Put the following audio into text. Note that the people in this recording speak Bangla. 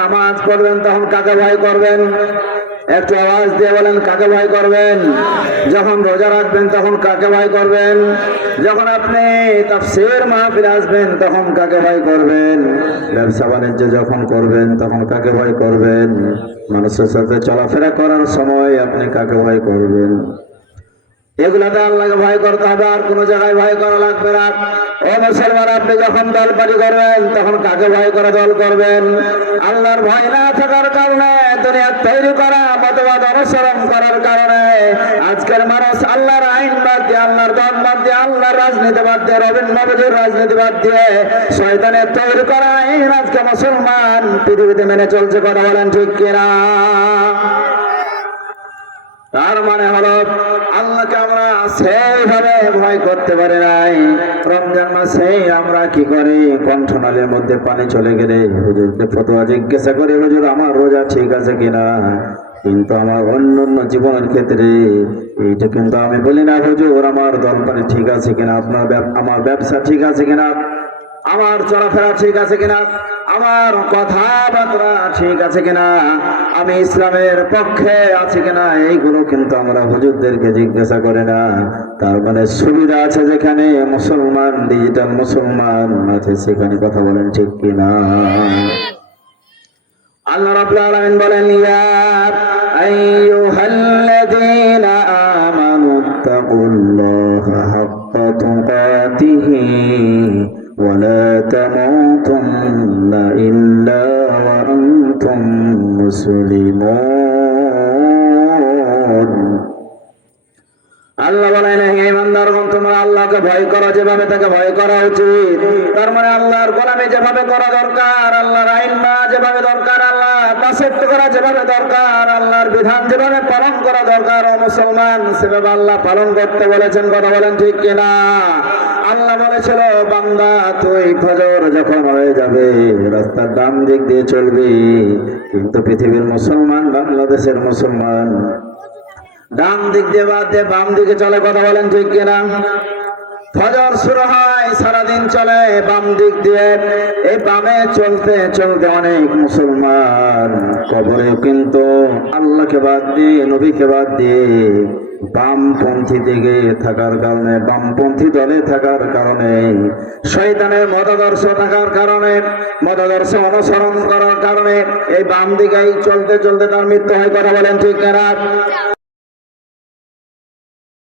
নামাজ পড়বেন তখন কাকে ভয় করবেন? একটু আওয়াজ দিয়ে বলেন, কাকে ভয় করবেন? যখন রোজা রাখবেন তখন কাকে ভয় করবেন? যখন আপনি তাফসীর মাহফিলে আসবেন তখন কাকে ভয় করবেন? ব্যবসা বাণিজ্য যখন করবেন তখন কাকে ভয় করবেন? মানুষের সাথে চলাফেরা করার সময় আপনি কাকে ভয় করবেন? এগুলাতে আল্লাহকে ভয় করতে হবে, আর কোনো জায়গায় ভয় করা লাগবে না। ও মুসলমান, আপনি যখন দল পার্টি করবেন তখন কাকে ভয় করে দল করবেন? আল্লাহর ভয় না থাকার কারণে, দুনিয়া তৈরি করা মতবাদ অনুসরণ করার কারণে আজকের মানুষ আল্লাহর আইন বাদ দিয়ে, আল্লাহর দল বাদ দিয়ে, আল্লাহর রাজনীতি বাদ দিয়ে, রবীন্দ্রনাথের রাজনীতি বাদ দিয়ে শয়তানের তৈরি করা আইন আজকে মুসলমান পৃথিবীতে মেনে চলছে। কথা বলেন ঠিক কিনা? তার মানে হলো আল্লাহকে আমরা সেইভাবে ভয় করতে পারি নাই। রমজান মাসে আমরা কি করি? কণ্ঠনালীর মধ্যে পানি চলে গেলে হুজুরকে ফতোয়া জিজ্ঞাসা করি, হুজুর আমার রোজা ঠিক আছে কিনা। কিন্তু আমার অন্য জীবনের ক্ষেত্রে এইটা কিন্তু আমি বলি না, হুজুর আমার দল পানি ঠিক আছে কিনা, আমার ব্যবসা ঠিক আছে কিনা, আমার চলাফেরা ঠিক আছে কিনা, আমার কথাবার্তা ঠিক আছে কিনা, আমি ইসলামের পক্ষে আছি কিনা, এইগুলো কিন্তু আমরা হুজুরদেরকে জিজ্ঞাসা করে না। তার মানে সুবিধা আছে যেখানে মুসলমান, ডিজিটাল মুসলমান আছে সেখানে কথা বলেন ঠিক কিনা? আল্লাহ রাব্বুল আলামিন বলেন, ইয়া আইয়ুহাল্লাযীনা আমানুত্তাকুল্লাহা হাক্কা তুকাতিহি ওয়া লা তামুতুন্না ইল্লা ওয়া আনতুম মুসলিমুন। আল্লাহ বলেন, হে ইমানদারগণ, তোমরা আল্লাহকে ভয় করো যেভাবে তাকে ভয় করা উচিত। তার মানে আল্লাহর গোলামি যেভাবে করা দরকার, আল্লাহর আইন মানা যেভাবে দরকার, আল্লাহ দাসত্ব করা যেভাবে দরকার, আল্লাহর বিধান যেভাবে পালন করা দরকার, ও মুসলমান সেভাবে আল্লাহ পালন করতে বলেছেন। কথা বলেন ঠিক কিনা? আল্লাহ বলেছিল, বান্দা তুই ফজর যখন হয়ে যাবে রাস্তার ডান দিক দিয়ে চলবি। কিন্তু পৃথিবীর মুসলমান, বাংলাদেশের মুসলমান ডান দিক দিয়ে বাদ দিয়ে বাম দিকে চলে। কথা বলেন ঠিক কিনা? ফজর শুরু হয়, সারাদিন চলে বাম দিক দিয়ে। এই বামে চলতে চলতে অনেক মুসলমান কবরে কিন্তু আল্লাহকে বাদ দিয়ে, নবীকে বাদ দিয়ে বামপন্থী দিকে থাকার কারণে, বামপন্থী দলে থাকার কারণে, শয়তানের মতাদর্শ থাকার কারণে, মতাদর্শ অনুসরণ করার কারণে এই বাম দিকেই চলতে চলতে তার মৃত্যু হয়। কথা বলেন ঠিক কিনা?